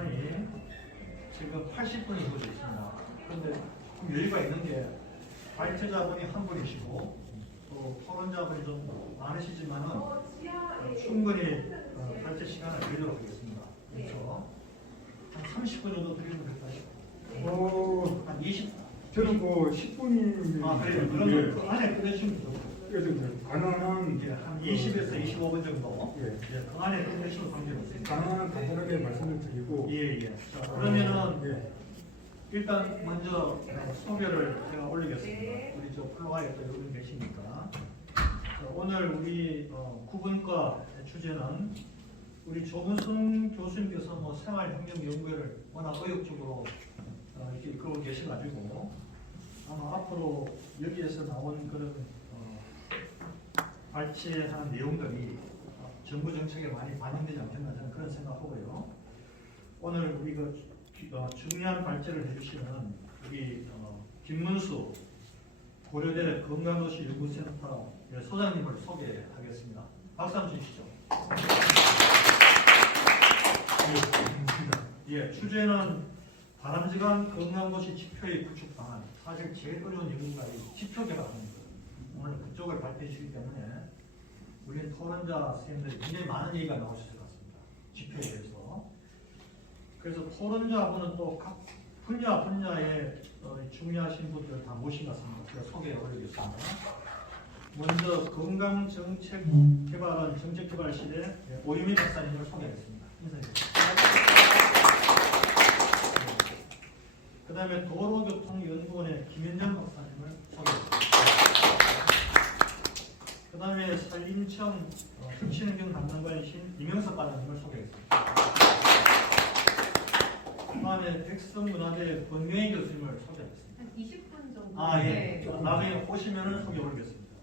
시간이 지금 80분이 후져 있습니다. 그런데 좀 여유가 있는 게 발제자분이 한 분이시고 또 토론자분이 좀 많으시지만은 충분히 발제 시간을 드리도록 하겠습니다. 그렇죠? 한 30분 정도 드리면 될까요? 한 20. 저는 그 10분이 그래요. 그러면 그 안에 끝내시면 되죠. 가능한 한 20에서 25분 정도. 예. 그 안에 끝내시면 관계없습니다. 가능한 간단하게 말씀을 드리고 예. 자, 그러면은 예. 일단 먼저 소개를 제가 올리겠습니다. 우리 저 플로아에 또 여러분 계시니까. 오늘 우리 구분과 주제는 우리 조문순 교수님께서 뭐 생활환경 연구를 워낙 의욕적으로 이렇게 이끌고 계셔가지고 아마 앞으로 여기에서 나온 그런 발제한 내용들이 정부 정책에 많이 반영되지 않겠나 저는 그런 생각하고요. 오늘 우리 중요한 발제를 해주시는 우리 김문수 고려대 건강도시연구센터 소장님을 소개하겠습니다. 박수 한번 주시죠. 예, 주제는 바람직한 건강도시 지표의 구축 방안. 사실 제일 어려운 연구가 이 지표 개발하는 거예요. 오늘 그쪽을 발표해 주시기 때문에 우리 토론자 선생님들이 굉장히 많은 얘기가 나오셨을 것 같습니다. 지표에 대해서. 그래서 토론자분은 또 각 분야에 중요하신 분들을 다 모신 것 같습니다. 제가 소개해 올리겠습니다. 먼저 건강정책 개발은 정책개발 시대 오유미 박사님을 소개하겠습니다. 인사해 주십시오. 그 다음에 도로교통연구원의 김현정 박사님을 소개하겠습니다. 그 다음에 산림청 정신환경 담당관이신 이명석 과장님을 소개하겠습니다. 그 다음에 백성문화대 권명희 교수님을 소개하겠습니다. 한 20분 정도. 예. 네. 나중에 오시면은 소개 올리겠습니다.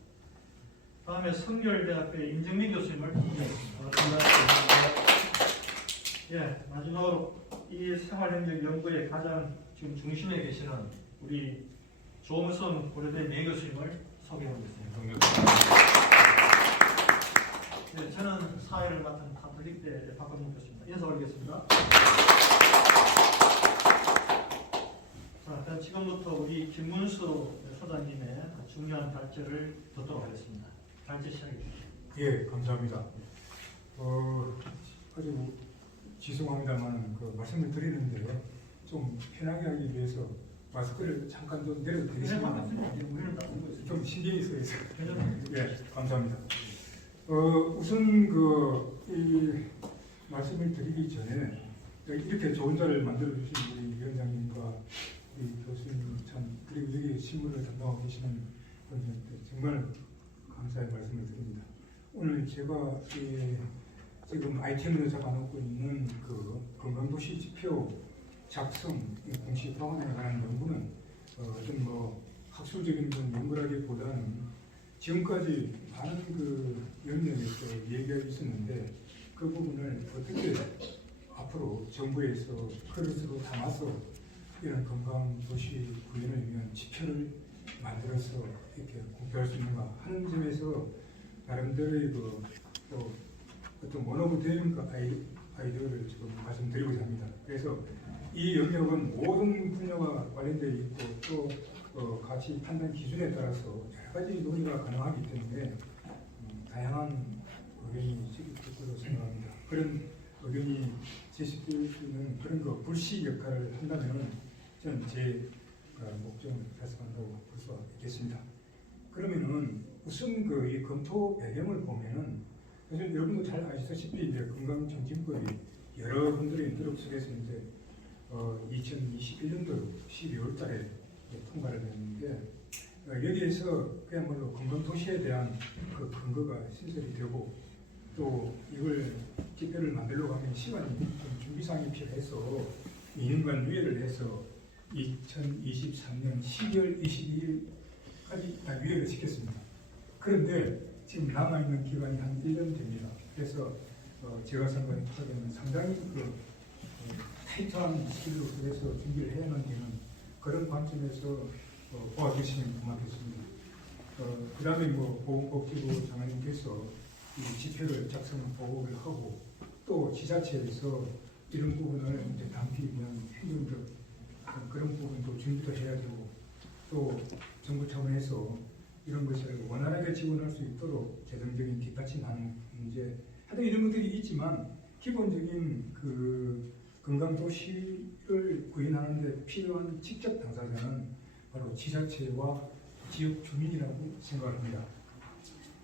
그 다음에 성결대학교의 임정민 교수님을 소개하겠습니다. 예, 마지막으로 이 생활협력 연구의 가장 지금 중심에 계시는 우리 조무선 고려대 명예교수님을 소개하겠습니다. 네, 저는 사회를 맡은 카톨릭대 박건문 교수입니다. 인사 올리겠습니다. 자, 지금부터 우리 김문수 소장님의 중요한 발제를 듣도록 하겠습니다. 발제 시작해 주시죠. 예, 감사합니다. 아주 죄송합니다만 말씀을 드리는데 좀 편하게 하기 위해서 마스크를 잠깐 좀 내려도 되겠습니까? 좀 신경이 쓰여서. 예, 감사합니다. 우선 이 말씀을 드리기 전에 이렇게 좋은 자를 만들어 주신 우리 위원장님과 우리 교수님 참 그리고 여기 실무를 담당하고 계시는 분들한테 정말 감사의 말씀을 드립니다. 오늘 제가 지금 아이템으로 잡아놓고 있는 그 건강도시 지표 작성 공식 방안에 관한 연구는 좀 학술적인 그런 연구라기보다는 지금까지 많은 그 연령에서 얘기가 있었는데 그 부분을 어떻게 앞으로 정부에서 그릇으로 담아서 이런 건강도시 구현을 위한 지표를 만들어서 이렇게 공표할 수 있는가 하는 점에서 나름대로의 또 어떤 원오브 대응과 아이디어를 지금 말씀드리고자 합니다. 그래서 이 영역은 모든 분야와 관련되어 있고 또 가치 판단 기준에 따라서 여러 가지 논의가 가능하기 때문에 다양한 의견이 있을 것으로 생각합니다. 그런 의견이 제시될 수 있는 그런 불씨 역할을 한다면 저는 제 목적을 달성한다고 볼 수가 있겠습니다. 그러면은 우선 이 검토 배경을 보면은 사실 여러분도 잘 아시다시피 이제 건강정진법이 여러분들의 노력 속에서 이제 2021년도 12월달에 통과를 했는데 여기에서 그야말로 건강도시에 대한 그 근거가 신설이 되고 또 이걸 지표를 만들려고 하면 시간이 좀 준비사항이 필요해서 2년간 유예를 해서 2023년 12월 22일까지 유예를 시켰습니다. 그런데 지금 남아있는 기간이 한 1년 됩니다. 그래서 제가 생각하기에는 상당히 타이트한 스킬로 그래서 준비를 해야만 되는 그런 관점에서 도와주시면 고맙겠습니다. 그 다음에 보건복지부 장관님께서 이 지표를 작성 보고를 하고 또 지자체에서 이런 부분을 이제 담기 위한 행정적 그런 부분도 준비도 해야 되고 또 정부 차원에서 이런 것을 원활하게 지원할 수 있도록 재정적인 뒷받침하는 문제 하여튼 이런 것들이 있지만 기본적인 그 건강도시를 구현하는 데 필요한 직접 당사자는 바로 지자체와 지역 주민이라고 생각합니다.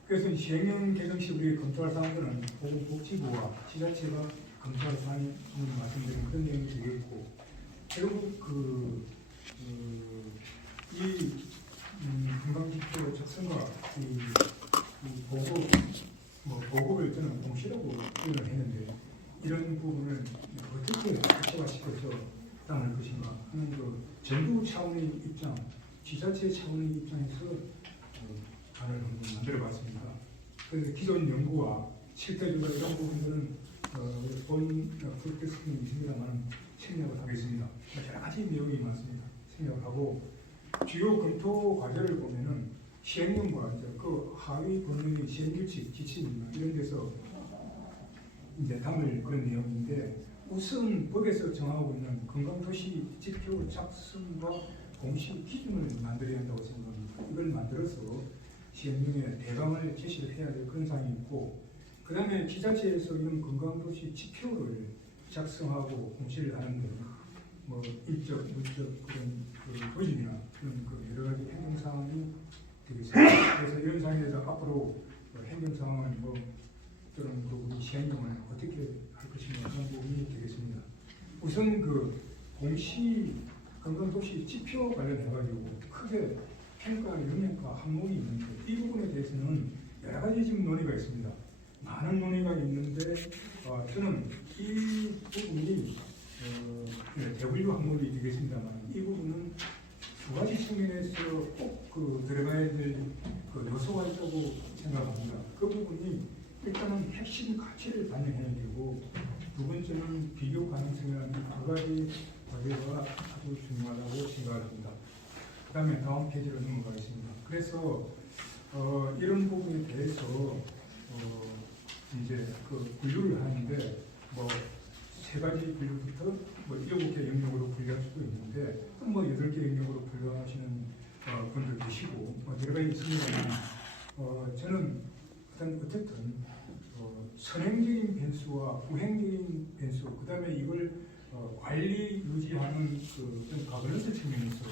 그래서 시행령 개정 시 우리 검토할 사항들은 보건복지부와 지자체가 검토할 사항이 말씀드린 그런 내용이 되겠고 결국 이 건강지표 작성과 이 보고를 저는 공시라고 표현을 했는데 이런 부분을 어떻게 구체화시켜서 나올 것인가 하는 그 정부 차원의 입장, 지자체 차원의 입장에서 안을 한번 만들어봤습니다. 그래서 기존 연구와 실태들과 이런 부분들은 본 프로젝트는 있습니다만 생략을 하겠습니다. 여러 가지 내용이 많습니다. 생략을 하고 주요 검토 과제를 보면은 시행령과 이제 그 하위 법령의 시행규칙, 지침이나 이런 데서 이제 담을 그런 내용인데 우선 법에서 정하고 있는 건강도시 지표 작성과 공시 기준을 만들어야 한다고 생각합니다. 이걸 만들어서 시행령에 대강을 제시를 해야 될 그런 사항이 있고 그 다음에 지자체에서 이런 건강도시 지표를 작성하고 공시를 하는데 뭐 일적, 물적 그런 그 도진이나 그런 그 여러 가지 행정 사항이 되겠습니다. 그래서 이런 상황에서 앞으로 행정 상황을 뭐 그런 그 우리 시행령을 어떻게 할 것인가 그런 부분이 되겠습니다. 우선 그 공시 건강도시 지표 관련해가지고 크게 평가, 영역과 항목이 있는데 이 부분에 대해서는 여러 가지 지금 논의가 있습니다. 많은 논의가 있는데 저는 이 부분이 대분류 항목이 되겠습니다만 이 부분은 두 가지 측면에서 꼭 그 들어가야 될 그 요소가 있다고 생각합니다. 그 부분이 일단은 핵심 가치를 반영해야 되고 두 번째는 비교 가능성이라는 두 가지 과제가 아주 중요하다고 생각합니다. 그 다음에 다음 페이지로 넘어가겠습니다. 그래서 이런 부분에 대해서 이제 그 분류를 하는데 뭐 세 가지 분류부터 뭐 7개 영역으로 분류할 수도 있는데 또 뭐 8개 영역으로 분류하시는 분들 계시고 뭐 여러 가지 있습니다만 저는 어쨌든 선행적인 변수와 부행적인 변수 그 다음에 이걸 관리 유지하는 그 가버넌스 측면에서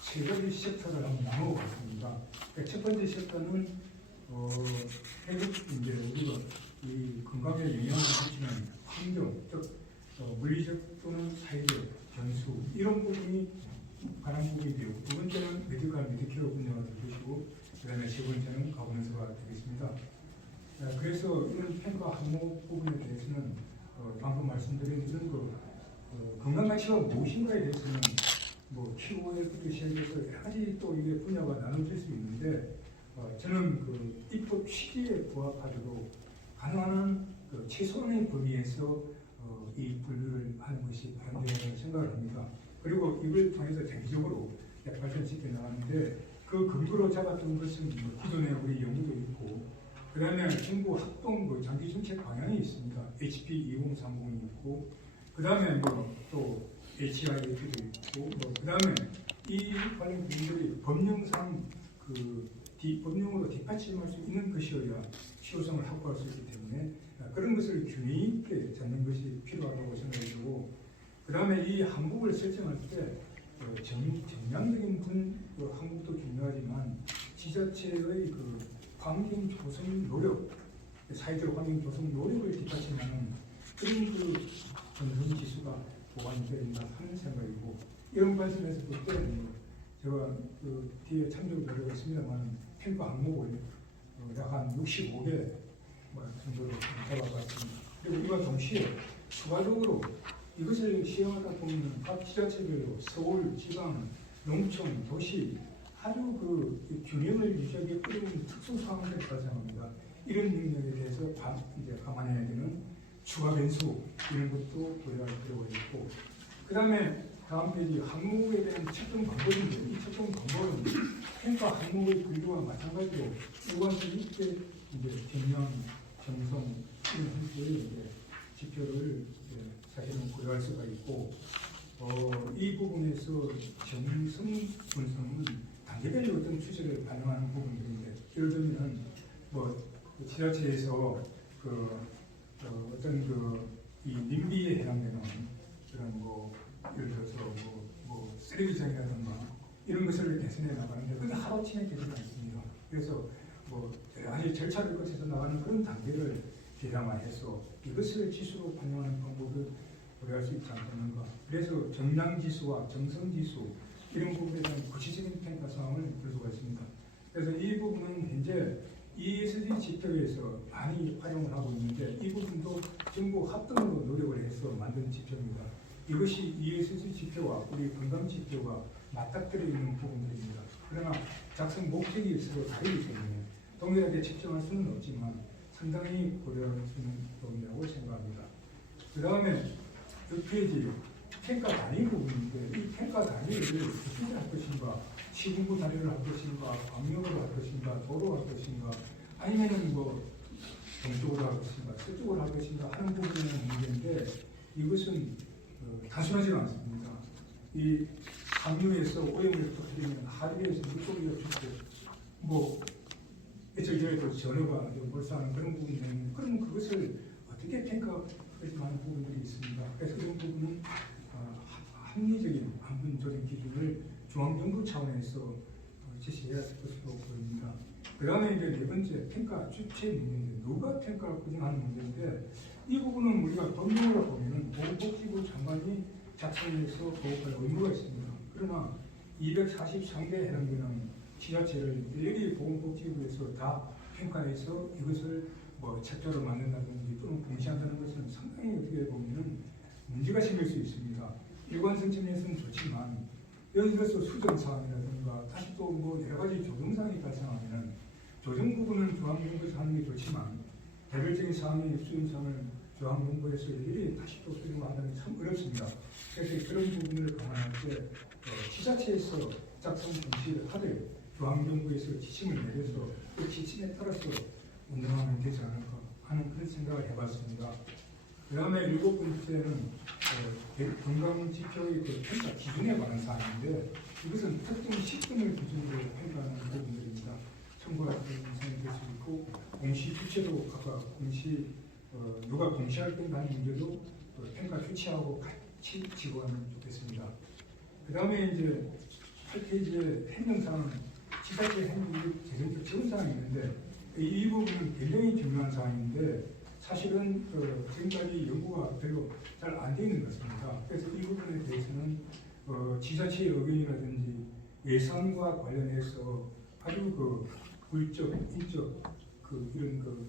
세 가지 섹터를 한번 나누어봤습니다. 그러니까 첫 번째 섹터는 이제 우리가 이 건강에 영향을 미치는 환경, 즉 물리적 또는 사회적 변수 이런 부분이 관한 부분이 되고 두 번째는 메디컬 메디케어로 분야가 될 것이고 그 다음에 세 번째는 가버넌스가 되겠습니다. 그래서 이런 평가 항목 부분에 대해서는 방금 말씀드린 이런 건강 가치가 무엇인가에 대해서는 뭐 키워드부터 시작해서 여러 가지 또 이게 분야가 나눠질 수 있는데 저는 그 입법 취지에 부합하도록 가능한 그 최소한의 범위에서 이 분류를 하는 것이 바람직하다고 생각을 합니다. 그리고 이걸 통해서 장기적으로 발전시켜 나가는데 그 근거로 잡았던 것은 뭐 기존에 우리 연구도 있고 그 다음에 정부 합동 그 장기 정책 방향이 있습니다. HP 2030이 있고 그 다음에 뭐 또 HIF도 있고 뭐 그 다음에 이 관련 부분들이 법령상 그 법령으로 뒷받침할 수 있는 것이어야 실효성을 확보할 수 있기 때문에 그런 것을 균형 있게 잡는 것이 필요하다고 생각이 들고 그 다음에 이 항목을 설정할 때 정량적인 항목도 중요하지만 지자체의 그 환경 조성 노력, 사회적 환경 조성 노력을 뒷받침하는 그런 그 건설 지수가 보완이 되야 된다 하는 생각이고 이런 관점에서 볼 때는 제가 그 뒤에 참조를 드리고 있습니다만 평가 항목을 약 한 65개 정도로 잡아봤습니다. 그리고 이와 동시에 추가적으로 이것을 시행하다 보면 각 지자체별로 서울, 지방, 농촌, 도시 아주 그 균형을 유지하기 어려운 특수 상황들이 발생합니다. 이런 능력에 대해서 이제 감안해야 되는 추가 변수 이런 것도 고려할 필요가 있고 그 다음에 다음 페이지 항목에 대한 측정 방법인데 이 측정 방법은 평가 항목의 분류와 마찬가지로 일관성 있게 이제 경량, 정성 이런 형태의 지표를 사실은 고려할 수가 있고 이 부분에서 정성 분석은 단계별의 어떤 추세를 반영하는 부분들인데 예를 들면 뭐 지자체에서 어떤 이 님비에 해당되는 그런 예를 들어서 쓰레기장이라든가 이런 것을 개선해 나가는데 그게 하루아침에 되지는 않습니다. 그래서 여러 가지 절차를 거쳐서 나가는 그런 단계를 계량화해서 이것을 지수로 반영하는 방법을 고려할 수 있지 않겠는가. 그래서 정량지수와 정성지수 이런 부분에 대한 구체적인 평가 사항을 들 수가 있습니다. 그래서 이 부분은 현재 ESG 지표에서 많이 활용을 하고 있는데 이 부분도 정부 합동으로 노력을 해서 만든 지표입니다. 이것이 ESG 지표와 우리 건강 지표가 맞닥뜨려 있는 부분들입니다. 그러나 작성 목적이 서로 다르기 때문에 동일하게 측정할 수는 없지만 상당히 고려할 수 있는 부분이라고 생각합니다. 그 다음에 6페이지 평가 단위 부분인데 이 평가 단위를 어떻게 할 것인가, 시군구 단위를 할 것인가, 광역으로 할 것인가, 도로 할 것인가, 아니면은 동쪽으로 할 것인가, 서쪽으로 할 것인가 하는 부분의 문제인데 이것은 단순하지가 않습니다. 이 상류에서 오염을 터뜨리면 하류에서 물고기가 죽고 이쪽에도 전어가 몰수하는 그런 부분이 있는데 그럼 그것을 어떻게 평가하는 부분들이 있습니다. 그래서 이런 부분은 합리적인 안분 조정 기준을 중앙정부 차원에서 제시해야 될 것으로 보입니다. 그 다음에 이제 네 번째 평가 주체 문제인데 누가 평가를 구성하는 문제인데 이 부분은 우리가 법령으로 보면은 보건복지부 장관이 작성해서 보고할 의무가 있습니다. 그러나 243개에 해당되는 지자체를 일일이 보건복지부에서 다 평가해서 이것을 책자로 만든다든지 또는 공시한다는 것은 상당히 어떻게 보면은 문제가 생길 수 있습니다. 일관성 측면에서는 좋지만 예를 들어서 수정사항이라든가 다시 또 여러 가지 조정사항이 발생하면 조정 부분은 중앙정부에서 하는 게 좋지만 개별적인 사항의 수정사항을 중앙정부에서 일일이 다시 또 수정을 한다는 게 참 어렵습니다. 그래서 그런 부분을 감안할 때 지자체에서 작성 공시를 하되 중앙정부에서 지침을 내려서 그 지침에 따라서 운영하면 되지 않을까 하는 그런 생각을 해봤습니다. 그 다음에 7번째는 건강지표의 평가 기준에 관한 사항인데 이것은 특정 시점을 기준으로 평가하는 부분들입니다. 참고할 사항이 될 수 있고 공시 주체도 각각 누가 공시할 건가는 문제도 평가 주체하고 같이 지고하면 좋겠습니다. 그 다음에 이제 8페이지에 행정사항 지자체 행정적 재정적 지원사항이 있는데 이 부분은 굉장히 중요한 사항인데 사실은 지금까지 연구가 별로 잘 안 되어 있는 것 같습니다. 그래서 이 부분에 대해서는 지자체의 의견이라든지 예산과 관련해서 아주 물적, 인적 이런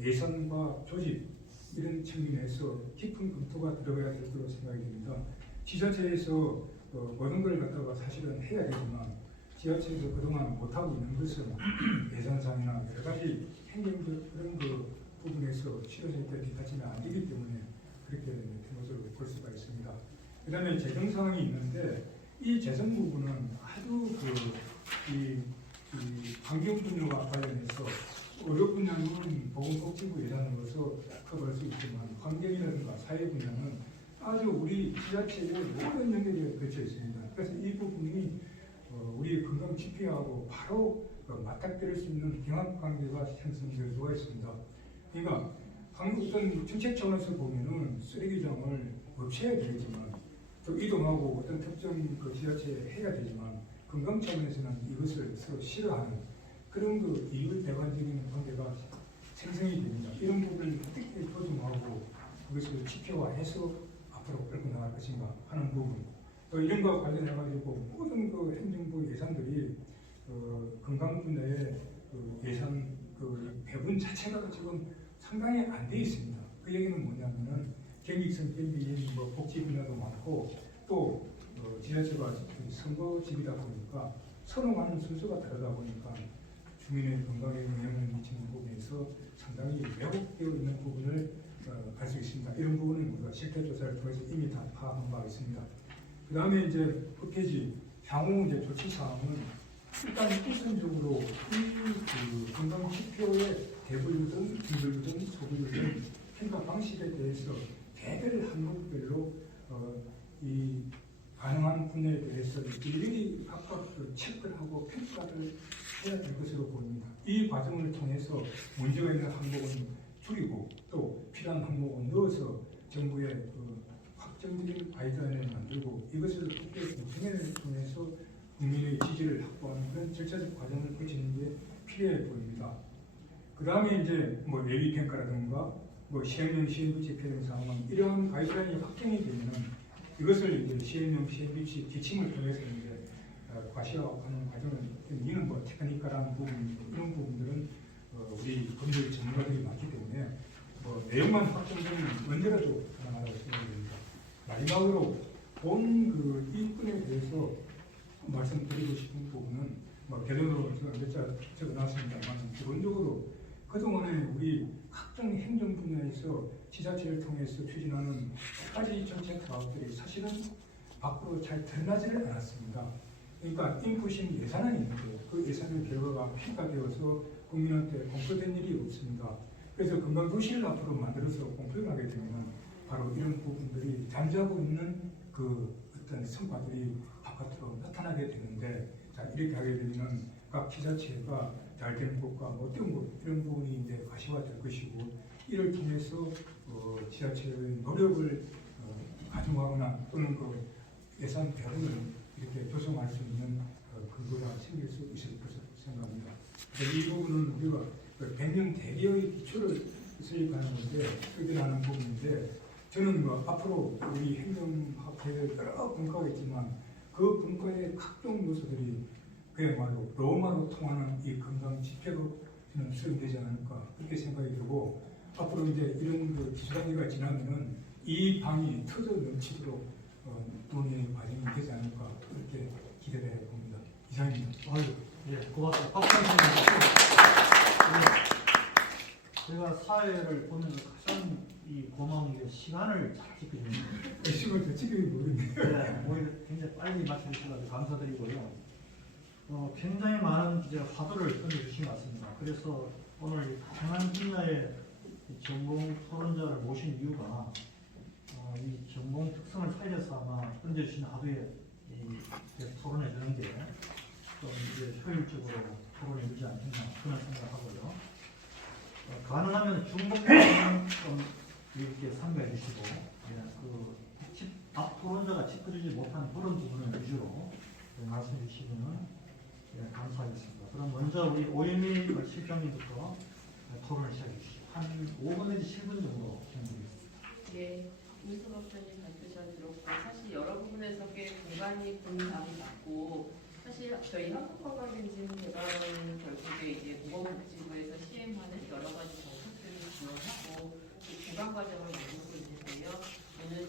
예산과 조직 이런 측면에서 깊은 검토가 들어가야 될 거라고 생각이 됩니다. 지자체에서 모든 걸 갖다가 사실은 해야 되지만 지자체에서 그동안 못하고 있는 것은 예산상이나 여러 가지 행정적 그런 부분에서 치료제를 기타치면 안 되기 때문에 그렇게 된 것으로 볼 수가 있습니다. 그 다음에 재정 사항이 있는데 이 재정 부분은 아주 이 환경 분야와 관련해서 의료 분야는 보건복지부 예산으로서 커버할 수 있지만 환경이라든가 사회 분야는 아주 우리 지자체의 모든 영역에 걸쳐 있습니다. 그래서 이 부분이 우리 건강 지표하고 바로 맞닥뜨릴 수 있는 경합 관계가 형성될 수가 있습니다. 그러니까 어떤 정책 차원에서 보면은 쓰레기장을 없애야 되겠지만 또 이동하고 어떤 특정 지자체에 해야 되지만 건강 차원에서는 이것을 서로 싫어하는 그런 이율배반적인 관계가 생성이 됩니다. 이런 부분을 어떻게 조정하고 그것을 지표화해서 앞으로 끌고 나갈 것인가 하는 부분. 또 이런 것과 관련해가지고 모든 행정부 예산들이 건강 분야의 예산 배분 자체가 지금 상당히 안 돼 있습니다. 그 얘기는 뭐냐면은 경직성 댐비인 복지 분야도 많고 또 지자체가 선거집이다 보니까 선호하는 순서가 다르다 보니까 주민의 건강에 영향을 미치는 부분에서 상당히 왜곡되어 있는 부분을 알 수 있습니다. 이런 부분은 우리가 실태 조사를 통해서 이미 다 파악한 바가 있습니다. 그 다음에 이제 그 페이지 향후 이제 조치 사항은 일단 우선적으로 이 건강 지표의 대분류든 비분류든 소분류든 평가 방식에 대해서 개별 항목별로 이 가능한 분야에 대해서 일일이 각각 그 체크를 하고 평가를 해야 될 것으로 보입니다. 이 과정을 통해서 문제가 있는 항목은 줄이고 또 필요한 항목은 넣어서 정부의 그 확정적인 가이드라인을 만들고 이것을 국회 공청회를 통해서 국민의 지지를 확보하는 그런 절차적 과정을 거치는 게 필요해 보입니다. 그 다음에 이제 뭐 예비 평가라든가 뭐 시행령 시행규칙 개정 상황 이러한 가이드라인이 확정이 되면은 이것을 이제 시행령 시행규칙 지침을 통해서 이제 과시화하는 과정을 이는 뭐 테크니컬한 부분 이런 부분들은 우리 법률 전문가들이 많기 때문에 뭐 내용만 확정되면 언제라도 가능하다고 생각됩니다. 마지막으로 본 그 이권에 대해서 말씀드리고 싶은 부분은 뭐 개론으로 제가 몇자 적어놨습니다만 기본적으로 그동안에 우리 각종 행정 분야에서 지자체를 통해서 추진하는 몇 가지 정책 사업들이 사실은 밖으로 잘 드러나지를 않았습니다. 그러니까 인풋인 예산은 있는데 그 예산의 결과가 평가되어서 국민한테 공표된 일이 없습니다. 그래서 금강도시를 앞으로 만들어서 공표를 하게 되면 바로 이런 부분들이 잠자고 있는 그 어떤 성과들이 바깥으로 나타나게 되는데 자 이렇게 하게 되면 각 지자체가 잘된 곳과 못된 곳 이런 부분이 이제 가시화될 것이고 이를 통해서 지자체의 노력을 가중하거나 또는 그 예산 배분을 이렇게 조성할 수 있는 근거가 생길 수 있을 것으로 생각합니다. 이 부분은 우리가 100년 대계의 기초를 수립하는 건데 의견하는 부분인데 저는 뭐 앞으로 우리 행정학회에 여러 분과가 있지만 그 분과의 각종 요소들이 그야말로 로마로 통하는 이 건강 지표로 저는 수용되지 않을까 그렇게 생각이 들고 앞으로 이제 이런 그 기술단계가 지나면은 이 방이 터져 넘치도록 논의의 과정이 되지 않을까 그렇게 기대를 해봅니다. 이상입니다. 아유, 예, 고맙습니다. 박수 한번 주시고. 제가 사회를 보면서 가장 이 고마운 게 시간을 잘 지켜주는 거예요. 시간을 더 지키기 모르겠네요. 네, 오히려 굉장히 빨리 말씀해 주셔서 감사드리고요. 굉장히 많은 이제 화두를 던져주신 것 같습니다. 그래서 오늘 다양한 분야의 전공 토론자를 모신 이유가 이 전공 특성을 살려서 아마 던져주신 화두에 토론해 주는 게 좀 이제 효율적으로 토론해 주지 않겠나 그런 생각하고요. 가능하면 중복부는 좀 이렇게 참가해 주시고 앞 토론자가 짚어주지 못한 그런 부분을 위주로 말씀해 주시면 감사하겠습니다. 그럼 먼저 우리 오일미 실장님부터 토론을 시작해 주시죠. 한 5분 내지 7분 정도 진행드리겠습니다. 예, 윤석 박사님 발표 잘 들었고 사실 여러 부분에서 꽤 공감이 받고 사실 저희 한국건강검진 개발은 결국에 이제 보건복지부에서 시행하는 여러 가지 정책들을 지원하고 기반 과정을 만들고 있는데요. 오늘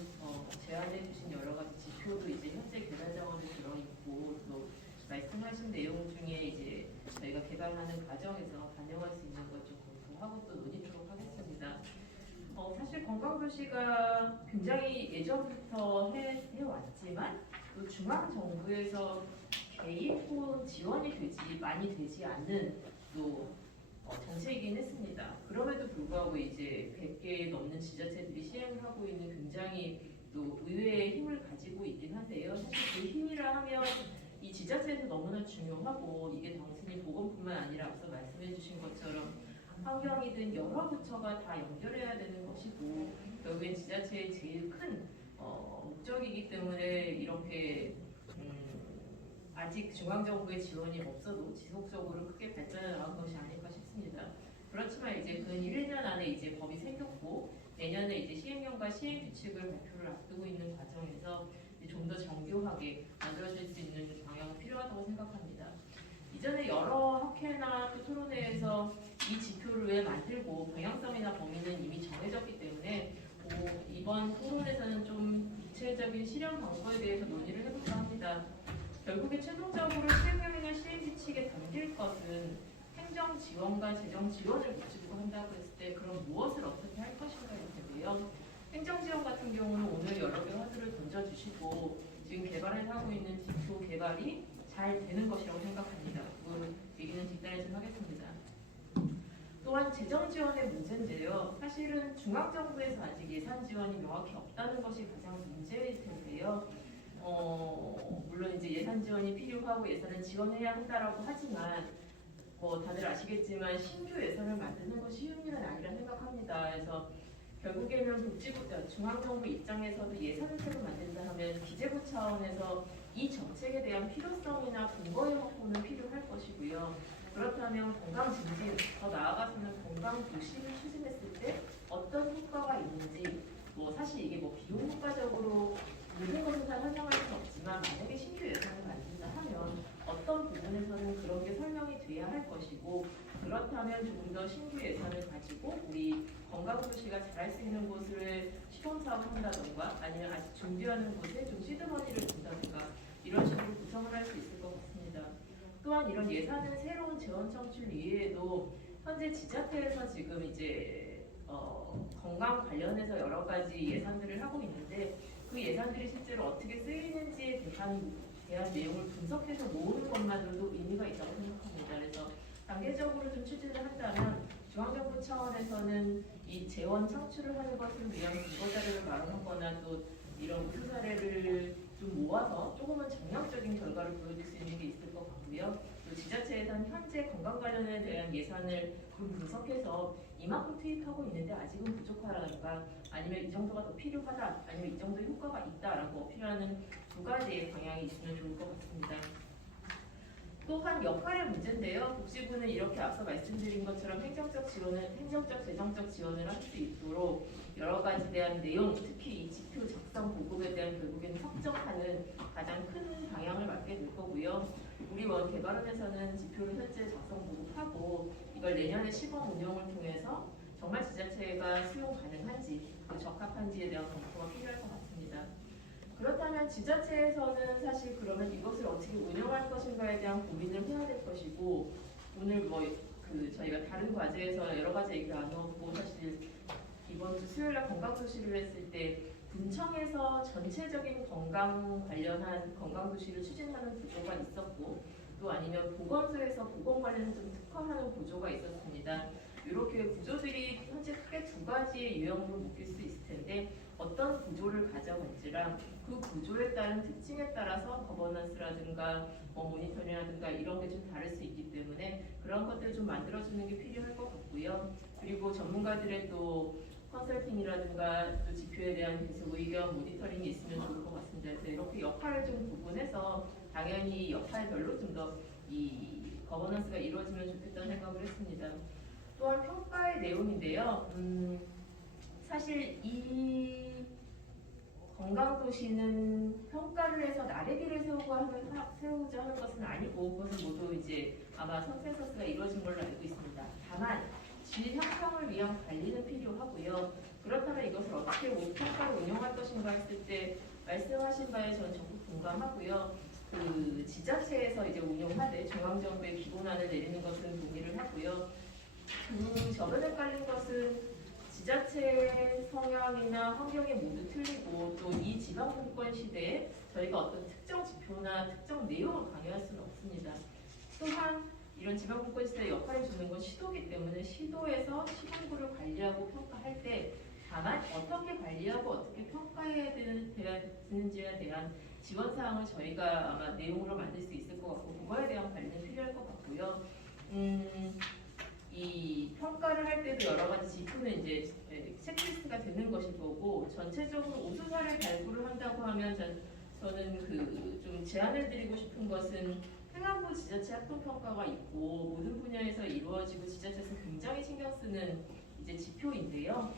제안해 주신 여러 가지 지표도 이제 현재 개발 자원에 들어있고 또 말씀하신 내용 중에 이제 저희가 개발하는 과정에서 반영할 수 있는 것 좀 공부하고 또 논의토록 하겠습니다. 사실 건강도시가 굉장히 예전부터 해왔지만 또 중앙정부에서 개입 혹은 지원이 많이 되지 않는 또 정책이긴 했습니다. 그럼에도 불구하고 이제 100개 넘는 지자체들이 시행을 하고 있는 굉장히 또 의외의 힘을 가지고 있긴 한데요. 사실 그 힘이라 하면 이 지자체에서 너무나 중요하고 이게 단순히 보건뿐만 아니라 앞서 말씀해 주신 것처럼 환경이든 여러 부처가 다 연결해야 되는 것이고 결국엔 지자체의 제일 큰 목적이기 때문에 이렇게 아직 중앙정부의 지원이 없어도 지속적으로 크게 발전해 나간 것이 아닐까 싶습니다. 그렇지만 이제 근 1년 안에 이제 법이 생겼고 내년에 이제 시행령과 시행규칙을 발표를 앞두고 있는 과정에서 좀 더 정교하게 만들어질 수 있는 방향은 필요하다고 생각합니다. 이전에 여러 학회나 또 토론회에서 이 지표를 왜 만들고 방향성이나 범위는 이미 정해졌기 때문에 이번 토론에서는 좀 구체적인 실현 방법에 대해서 논의를 해볼까 합니다. 결국에 최종적으로 시행령이나 시행규칙에 담길 것은 행정 지원과 재정 지원을 구체적으로 한다고 했을 때 그럼 무엇을 어떻게 할 것인가일 텐데요. 행정 지원 같은 경우는 오늘 여러 개 화두를 던져주시고 지금 개발을 하고 있는 지표 개발이 잘 되는 것이라고 생각합니다. 그 얘기는 뒷단에서 하겠습니다. 또 또한 재정 지원의 문제인데요. 사실은 중앙정부에서 아직 예산 지원이 명확히 없다는 것이 가장 문제일 텐데요. 물론 이제 예산 지원이 필요하고 예산을 지원해야 한다라고 하지만 다들 아시겠지만 신규 예산을 만드는 것이 쉬운 일은 아니라 생각합니다. 그래서 결국에는 중앙정부 입장에서도 예산을 새로 만든다 하면 기재부 차원에서 이 정책에 대한 필요성이나 근거의 확보는 필요할 것이고요. 그렇다면 건강 증진, 더 나아가서는 건강 도시를 추진했을 때 어떤 효과가 있는지, 사실 이게 비용 효과적으로 모든 것을 다 설명할 수는 없지만 만약에 신규 예산을 만든다 하면 어떤 부분에서는 그런 게 설명이 돼야 할 것이고, 그렇다면 조금 더 신규 예산을 가지고 우리 건강도시가 잘할 수 있는 곳을 시범사업을 한다던가 아니면 아직 준비하는 곳에 좀 시드머니를 준다던가 이런 식으로 구성을 할 수 있을 것 같습니다. 또한 이런 예산은 새로운 재원 창출 이외에도 현재 지자체에서 지금 이제 건강 관련해서 여러 가지 예산들을 하고 있는데 그 예산들이 실제로 어떻게 쓰이는지에 대한 내용을 분석해서 모으는 것만으로도 의미가 있다고 생각합니다. 그래서 단계적으로 좀 추진을 한다면 중앙정부 차원에서는 이 재원 창출을 하는 것을 위한 근거 자료를 마련하거나 또 이런 우수 사례를 좀 모아서 조금은 정량적인 결과를 보여줄 수 있는 게 있을 것 같고요. 또 지자체에서는 현재 건강 관련에 대한 예산을 좀 분석해서 이만큼 투입하고 있는데 아직은 부족하다든가 아니면 이 정도가 더 필요하다 아니면 이 정도 효과가 있다라고 어필하는 두 가지의 방향이 있으면 좋을 것 같습니다. 또한 역할의 문제인데요. 복지부는 이렇게 앞서 말씀드린 것처럼 행정적, 재정적 지원을 할 수 있도록 여러 가지에 대한 내용, 특히 이 지표 작성 보고에 대한 결국에는 협정하는 가장 큰 방향을 맡게 될 거고요. 우리 개발원에서는 지표를 현재 작성 보고하고 이걸 내년에 시범 운영을 통해서 정말 지자체가 수용 가능한지, 적합한지에 대한 검토가 필요할 것 같습니다. 그렇다면 지자체에서는 사실 그러면 이것을 어떻게 운영할 것인가에 대한 고민을 해야 될 것이고, 오늘 저희가 다른 과제에서 여러 가지 얘기를 나누었고, 사실 이번 주 수요일날 건강도시를 했을 때 군청에서 전체적인 건강 관련한 건강도시를 추진하는 구조가 있었고, 또 아니면 보건소에서 보건 관련해서 좀 특화하는 구조가 있었습니다. 이렇게 구조들이 현재 크게 두 가지의 유형으로 묶일 수 있을 텐데 어떤 구조를 가져갈지랑 그 구조에 따른 특징에 따라서 거버넌스라든가 모니터링이라든가 이런 게 좀 다를 수 있기 때문에 그런 것들을 좀 만들어주는 게 필요할 것 같고요. 그리고 전문가들의 또 컨설팅이라든가 또 지표에 대한 계속 의견 모니터링이 있으면 좋을 것 같습니다. 그래서 이렇게 역할을 좀 구분해서 당연히 역할별로 좀 더 이 거버넌스가 이루어지면 좋겠다는 생각을 했습니다. 또한 평가의 내용인데요. 사실 이 건강도시는 평가를 해서 나래비를 세우자 하는 것은 아니고 그것은 모두 이제 아마 컨센서스가 이루어진 걸로 알고 있습니다. 다만 질 향상을 위한 관리는 필요하고요. 그렇다면 이것을 어떻게 평가를 운영할 것인가 했을 때 말씀하신 바에 저는 적극 공감하고요. 그 지자체에서 이제 운영하되 중앙정부의 기본안을 내리는 것은 동의를 하고요. 저번에 깔린 것은 지자체 성향이나 환경이 모두 틀리고 또 이 지방분권 시대에 저희가 어떤 특정 지표나 특정 내용을 강요할 수는 없습니다. 또한 이런 지방분권 시대에 역할을 주는 건 시도이기 때문에 시도에서 시군구를 관리하고 평가할 때 다만 어떻게 관리하고 어떻게 평가해야 되는지에 대한 지원사항을 저희가 아마 내용으로 만들 수 있을 것 같고 그거에 대한 관리는 필요할 것 같고요. 이 평가를 할 때도 여러 가지 지표는 이제 체크리스트가 되는 것일 거고 전체적으로 우수 사례 발굴을 한다고 하면 저는 좀 제안을 드리고 싶은 것은 행안부 지자체 합동평가가 있고 모든 분야에서 이루어지고 지자체에서 굉장히 신경 쓰는 이제 지표인데요.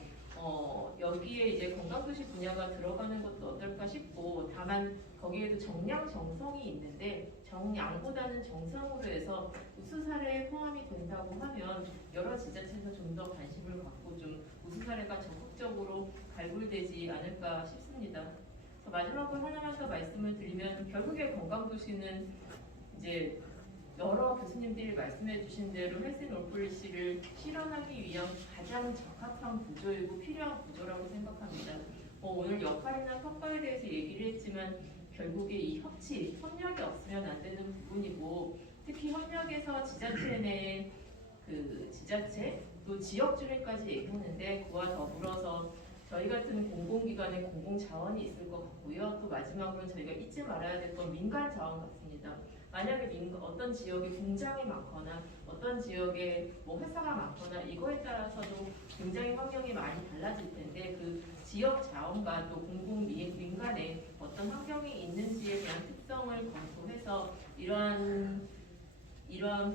여기에 이제 건강도시 분야가 들어가는 것도 어떨까 싶고 다만 거기에도 정량 정성이 있는데 정량보다는 정성으로 해서 우수 사례에 포함이 된다고 하면 여러 지자체에서 좀 더 관심을 갖고 좀 우수 사례가 적극적으로 발굴되지 않을까 싶습니다. 그래서 마지막으로 하나만 더 말씀을 드리면 결국에 건강도시는 이제 여러 교수님들이 말씀해 주신 대로 헬스 올폴리시를 실현하기 위한 가장 적합한 구조이고 필요한 구조라고 생각합니다. 오늘 역할이나 평가에 대해서 얘기를 했지만 결국에 이 협력이 없으면 안 되는 부분이고 특히 협력에서 지자체 내 지자체 또 지역주민까지 얘기했는데 그와 더불어서 저희 같은 공공기관의 공공자원이 있을 것 같고요. 또 마지막으로 저희가 잊지 말아야 될 건 민간자원 같습니다. 만약에 어떤 지역에 공장이 많거나 어떤 지역에 뭐 회사가 많거나 이거에 따라서도 굉장히 환경이 많이 달라질 텐데 그 지역 자원과 또 민간에 어떤 환경이 있는지에 대한 특성을 검토해서 이러한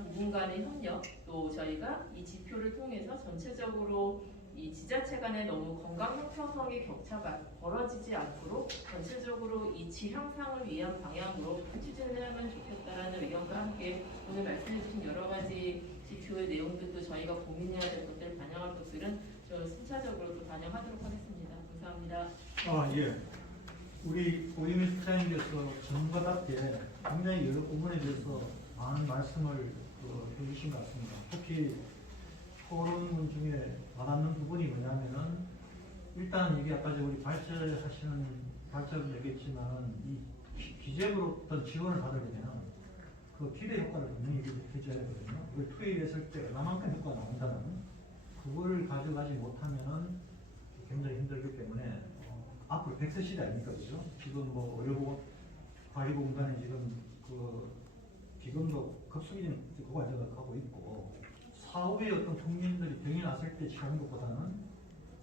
부분 간의 협력 또 저희가 이 지표를 통해서 전체적으로 이 지자체 간에 너무 건강 형평성의 격차가 벌어지지 않도록 전체적으로 이 질 향상을 위한 방향으로 추진을 하면 좋겠다라는 의견과 함께 오늘 말씀해주신 여러 가지 지표의 내용들도 저희가 고민해야 될 것들 반영할 것들은 저 순차적으로 또 반영하도록 하겠습니다. 감사합니다. 예. 우리 오유미 수장님께서 전문가답게 굉장히 여러 부분에 대해서 많은 말씀을 해주신 것 같습니다. 특히 토론 중에 와닿는 부분이 뭐냐면은 일단 이게 아까 우리 발제를 얘기했지만 이 기재부로부터 지원을 받으려면 그 기대 효과를 분명히 해줘야 되거든요. 그걸 투입했을 때 얼마만큼 효과가 나온다는 그걸 가져가지 못하면은 굉장히 힘들기 때문에 앞으로 100세 시대 아닙니까, 그죠? 지금 뭐 의료보건 관리공단에 지금 그 비금도 급속히 그거 가져가고 있고 사후에 어떤 국민들이 병이 났을 때 치료하는 것보다는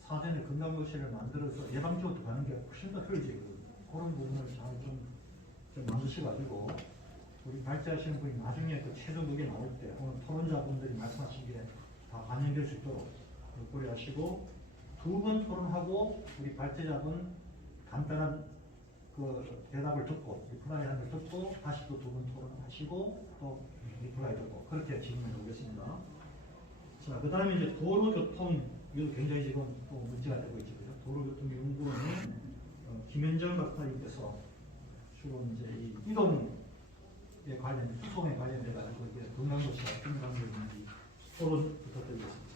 사전에 건강교실을 만들어서 예방적으로 가는 게 훨씬 더 효율적이고 그런 부분을 잘 좀 만드셔가지고 우리 발제하시는 분이 나중에 그 최종 의견 나올 때 오늘 토론자분들이 말씀하신 게 다 반영될 수 있도록 고려하시고 두 번 토론하고 우리 발제자분 간단한 그 대답을 듣고 리플라이 하는 걸 듣고 다시 또 두 번 토론하시고 또 리플라이 듣고 그렇게 진행해 보겠습니다. 자, 그 다음에 이제 도로교통 이거 굉장히 지금 또 문제가 되고 있죠. 그죠? 도로교통연구원이 김현정 박사님께서 주로 이제 이 이동에 관련, 수송에 관련돼 가지고 이게 동양도시가 어떤 관계가 있는지 토론 부탁드리겠습니다.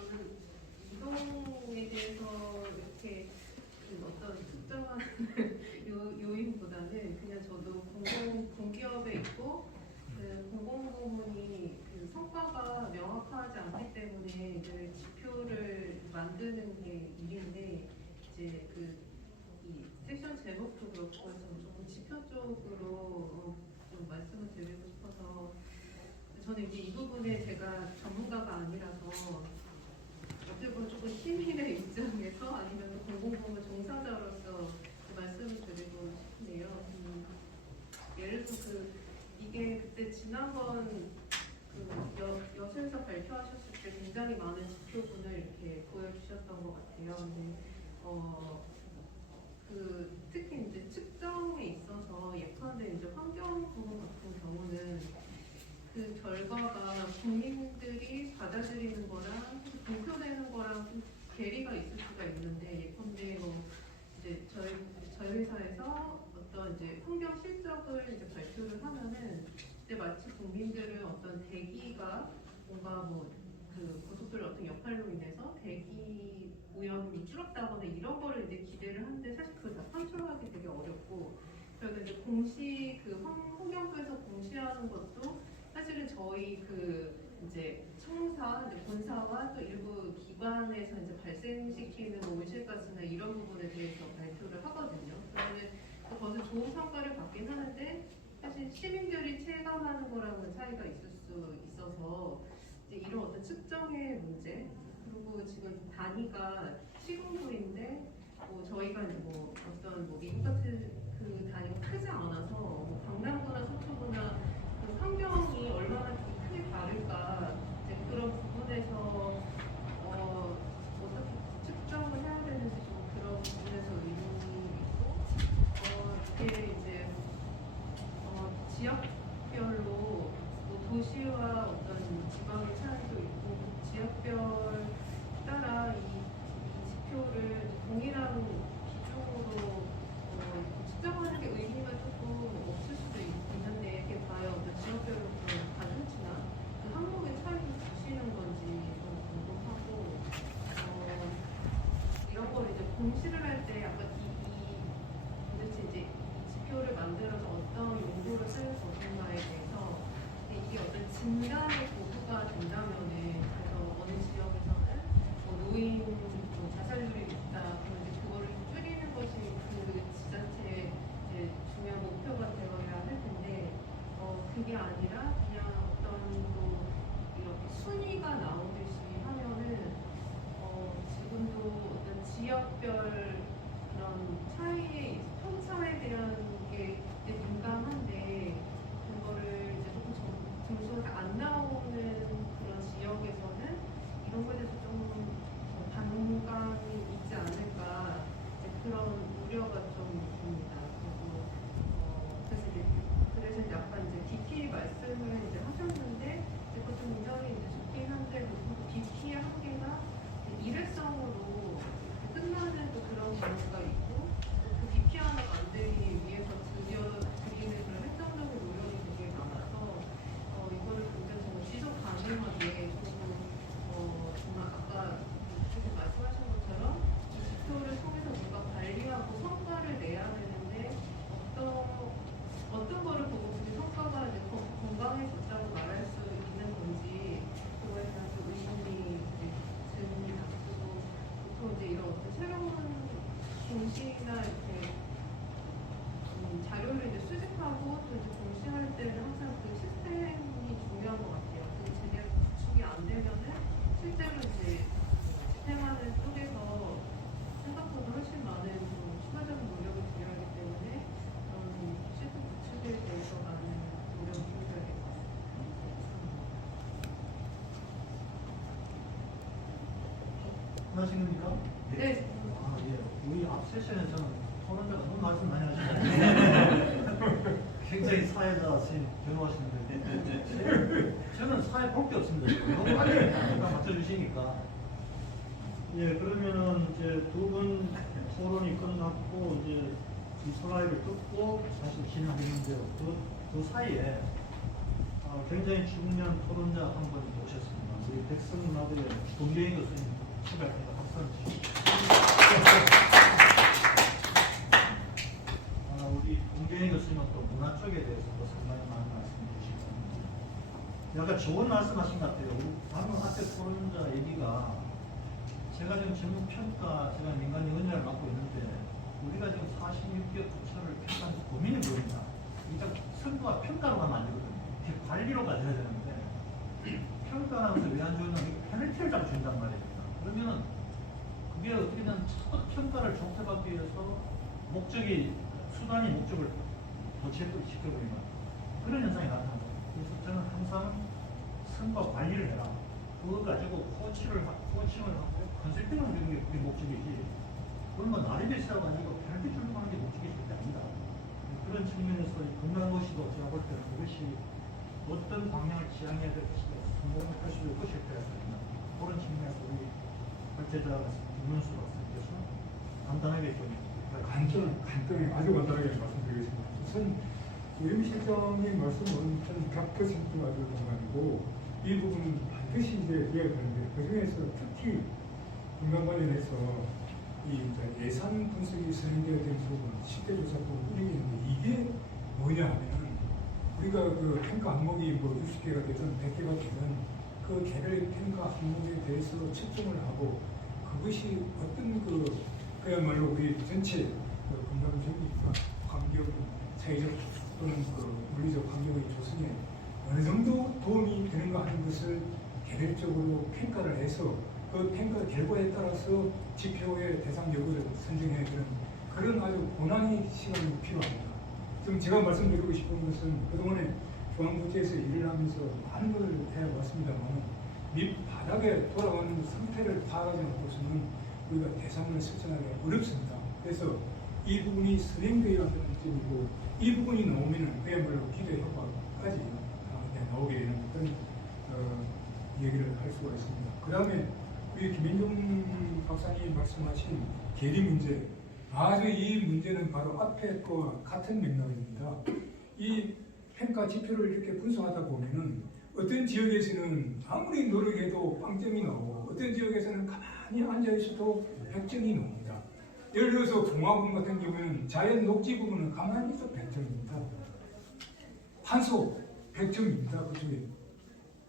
저는 이동에 대해서 이렇게 어떤 특정한 요인보다는 그냥 저도 공기업에 있고 공공부문이 성과가 명확하지 않기 때문에 이제 지표를 만드는 게 일인데 이제 이 섹션 제목도 그렇고 조금 지표 쪽으로 좀 말씀을 드리고 싶어서 저는 이제 이 부분에 제가 전문가가 아니라서 어떻게 보면 조금 시민의 입장에서 아니면 공공부문 종사자로서 말씀을 드리고 싶네요. 예를 들어서 이게 그때 지난번 여수에서 발표하셨을 때 굉장히 많은 지표분을 이렇게 보여주셨던 것 같아요. 근데 특히 이제 측정에 있어서 예컨대 이제 환경 부분 같은 경우는 그 결과가 국민들이 받아들이는 거랑 공표되는 거랑 좀 괴리가 있을 수가 있는데 예컨대 이제 저희 회사에서 어떤 이제 환경 실적을 이제 발표를 하면은 그때 마치 국민들은 어떤 대기가 뭔가 그 고속도로 어떤 역할로 인해서 대기 오염이 줄었다거나 이런 거를 이제 기대를 하는데 사실 그걸 다 컨트롤하기 되게 어렵고 그래서 이제 환경부에서 공시하는 것도 사실은 저희 이제 청사, 이제 본사와 또 일부 기관에서 이제 발생시키는 온실가스나 이런 부분에 대해서 발표를 하거든요. 그러면 거기서 좋은 성과를 받긴 하는데 사실 시민들이 체감하는 거랑은 차이가 있을 수 있어서 이제 이런 어떤 측정의 문제 그리고 지금 단위가 시군구인데 저희가 이제 어떤 미국 같은 그 단위가 크지 않아서 강남구나 서초구나 그 환경이 얼마나 크게 다를까 이제 그런 부분에서 어떻게 측정을 해야 되는지 좀 그런 부분에서 의문이 있고 이게 이제 지역별로 도시와 어떤 지방의 차이도 있고 지역별 따라 이 지표를 동일한 비중으로 우려가 좀 듭니다. 그래서 이제 약간 이제 DT 말씀을 이제 하셨는데 그것도 굉장히 이제 좋긴 한데 그 DT의 한계가 일회성으로 끝나는 또 그런 경우가 있고 그 DT 하나 만들기 위해서 드리는 그런 행정적인 노력이 되게 많아서 이거를 굉장히 정말 지속 가능하게 정말 아까 지금 말씀하신 것처럼 이 지표를 통해서 뭔가 관리하고 성과를 내야 되는데 어떤 거를 보고 그 성과가 이제 건강해졌다고 말할 수 있는 건지 그거에 대한 좀 의문이 듭니다. 그리고 보통 이제 이런 어떤 새로운 공시나 이렇게 자료를 이제 수집하고 또 이제 공시할 때는 항상 그 시스템이 중요한 것 같아요. 그게 제대로 구축이 안 되면은 실제로 이제 집행하는 쪽에서 생각보다 훨씬 많은 좀 추가적인 노력이 필요하기 때문에 시스템 구축에 대해서 많은 노력이 필요해야 될 것 같습니다. 하시는입니까? 네. 아, 예. 우리 앞 세션에서는 토론자가 너무 말씀 많이 하시는데 굉장히 사회자 선생님 변호하시는데 저는 사회 볼 게 없습니다. 너무 빨리 딱 맞춰주시니까. 예, 그러면은 이제 두 분 토론이 끝났고 이제 이 슬라이드를 듣고 사실 진행했는데요. 그 사이에 굉장히 중요한 토론자 한 분 모셨습니다. 우리 백성문화대의 동경희 교수님 출발해서 박수 한번 주시죠. 우리 동경희 교수님은 또 문화 쪽에 대해서도 상당히 많은 말씀을 주시고 약간 좋은 말씀하신 것 같아요. 방금 앞에 토론자 얘기가 제가 지금 전문평가 제가 민간 연구를 맡고 있는데 우리가 지금 46개 부처를 평가하면서 고민이 보입니다. 일단 선거가 평가로 가면 안 되거든요. 이렇게 관리로 가야 되는데 평가하면서 왜 안 주냐면 페널티를 좀 준단 말입니다. 그러면은 그게 어떻게든 첫 평가를 좋게 위해서 수단이 목적을 더 지켜버리는 그런 현상이 나타납니다. 그래서 저는 항상 선거 관리를 해라. 그거 가지고 코칭을 하고 컨설팅을 하는 게 그게 목적이지. 그런 건 나름에 있어가지고 페널티 주려고 하는 게 목적이 절대 아니다. 그런 측면에서 건강한 것이도 제가 볼 때는 그것이 어떤 방향을 지향해야 될지 성공할 것이고 실패할 것이다. 그런 측면에서 우리 발제자 김문수 박사님께서 간단하게 좀 간단히 아주 간단하게 말씀드리겠습니다. 우선 우임 실장님 말씀은 100% 아주 공감이고 이 부분은 반드시 이제 이야기하는데 그 중에서 특히 건강 관련해서 이 예산 분석이 진행되어야 되는 부분, 실태조사 부분 이런 게 있는데 이게 뭐냐 하면은 우리가 그 평가 항목이 뭐 60개가 되든 100개가 되든 그 개별 평가 항목에 대해서 측정을 하고 그것이 어떤 그야말로 우리 전체 건강적인 환경, 사회적 또는 물리적 환경의 조성에 어느 정도 도움이 되는가 하는 것을 개별적으로 평가를 해서 그 평가 결과에 따라서 지표의 대상 여부를 선정해야 되는 그런 아주 고난의 시간이 필요합니다. 지금 제가 말씀드리고 싶은 것은 그동안에 중앙부처에서 일을 하면서 많은 걸 해왔습니다만 밑바닥에 돌아가는 상태를 파악하지 않고서는 우리가 대상을 설정하기 어렵습니다. 그래서 이 부분이 선행되어야 하는 점이고 이 부분이 나오면 그야말로 기대 효과까지 나오게 되는 그런 얘기를 할 수가 있습니다. 그 다음에 우리 김민종 박사님 말씀하신 계리 문제, 아주 이 문제는 바로 앞에 거와 같은 맥락입니다. 이 평가 지표를 이렇게 분석하다 보면은 어떤 지역에서는 아무리 노력해도 빵점이 나오고 어떤 지역에서는 가만히 앉아있어도 100점이 나옵니다. 예를 들어서 공화국 같은 경우에는 자연 녹지 부분은 가만히 있어도 100점입니다. 탄소 100점입니다. 그중에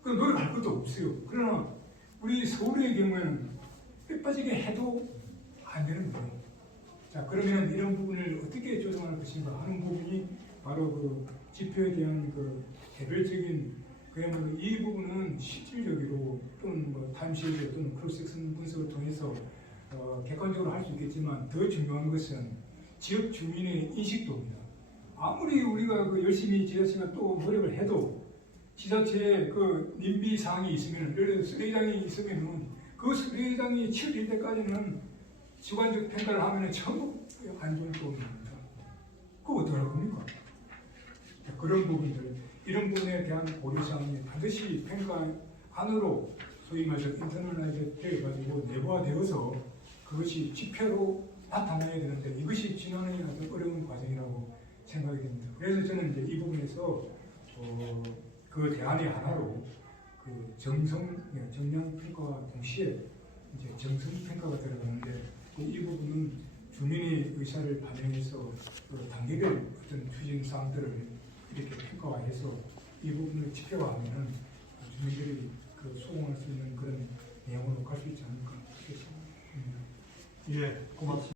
그 노력할 것도 없어요. 그러나 우리 서울의 경우에는 빼빠지게 해도 안 되는 거예요. 자, 그러면 이런 부분을 어떻게 조정할 것인가 하는 부분이 바로 그 지표에 대한 그 개별적인 그야말로 이 부분은 실질적으로 또는 뭐 타임시리즈 또는 크로스섹션 분석을 통해서 객관적으로 할 수 있겠지만 더 중요한 것은 지역 주민의 인식도입니다. 아무리 우리가 열심히 지자체가 또 노력을 해도 지자체에 그 님비 사항이 있으면, 예를 들어 쓰레기장이 있으면은 그 쓰레기장이 치워질 때까지는 주관적 평가를 하면은 전부 안 좋은 쪽이 있습니다. 그거 어떡할 겁니까? 그런 부분들, 이런 부분에 대한 고려사항이 반드시 평가 안으로 소위 말해서 인터널라이즈 되어가지고 내부화되어서 그것이 지표로 나타나야 되는데 이것이 진행하는 아주 어려운 과정이라고 생각이 됩니다. 그래서 저는 이제 이 부분에서 그 대안의 하나로 그 정량 평가와 동시에 이제 정성 평가가 들어가는데 이 부분은 주민의 의사를 반영해서 그 단계별 어떤 추진 사항들을 이렇게 평가화해서 이 부분을 지표화하면은 주민들이 그 수긍할 수 있는 그런 내용으로 갈 수 있지 않을까 그렇게 생각합니다. 예, 고맙습니다.